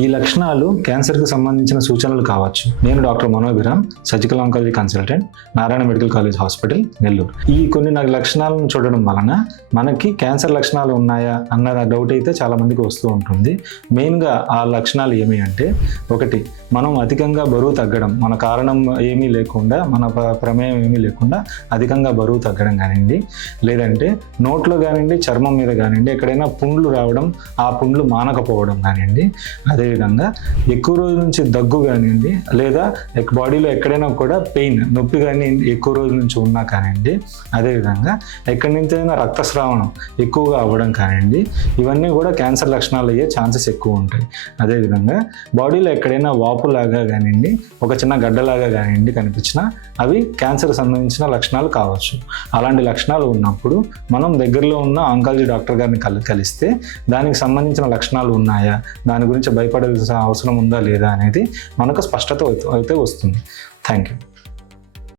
ఈ లక్షణాలు క్యాన్సర్కి సంబంధించిన సూచనలు కావచ్చు. నేను doctor Manobhiram, surgical oncology consultant, Narayana medical college hospital, Nellore. ఈ కొన్ని లక్షణాలను చూడడం వలన మనకి క్యాన్సర్ లక్షణాలు ఉన్నాయా అన్న డౌట్ అయితే చాలా మందికి వస్తూ ఉంటుంది. మెయిన్గా ఆ లక్షణాలు ఏమి అంటే, ఒకటి, మనం అధికంగా బరువు తగ్గడం, మన కారణం ఏమీ లేకుండా, మన ప్రమేయం ఏమీ లేకుండా అధికంగా బరువు తగ్గడం కానివ్వండి, లేదంటే నోట్లో కానివ్వండి, చర్మం మీద కానివ్వండి ఎక్కడైనా పుండ్లు రావడం, ఆ పుండ్లు మానకపోవడం కానివ్వండి, అదేవిధంగా ఎక్కువ రోజుల నుంచి దగ్గు కానివ్వండి, లేదా బాడీలో ఎక్కడైనా కూడా పెయిన్, నొప్పి కానీ ఎక్కువ రోజుల నుంచి ఉన్నా కానివ్వండి, అదేవిధంగా ఎక్కడి నుంచైనా రక్తస్రావణం ఎక్కువగా అవ్వడం కానివ్వండి, ఇవన్నీ కూడా క్యాన్సర్ లక్షణాలు అయ్యే ఛాన్సెస్ ఎక్కువ ఉంటాయి. అదేవిధంగా బాడీలో ఎక్కడైనా వాపులాగా కానివ్వండి, ఒక చిన్న గడ్డలాగా కానివ్వండి కనిపించినా అవి క్యాన్సర్ సంబంధించిన లక్షణాలు కావచ్చు. అలాంటి లక్షణాలు ఉన్నప్పుడు మనం దగ్గరలో ఉన్న ఆంకాలజీ డాక్టర్ గారిని కలిస్తే దానికి సంబంధించిన లక్షణాలు ఉన్నాయా, దాని గురించి భయపడాల్సిన అవసరం ఉందా లేదా అనేది మనకు స్పష్టత అయితే వస్తుంది. Thank you.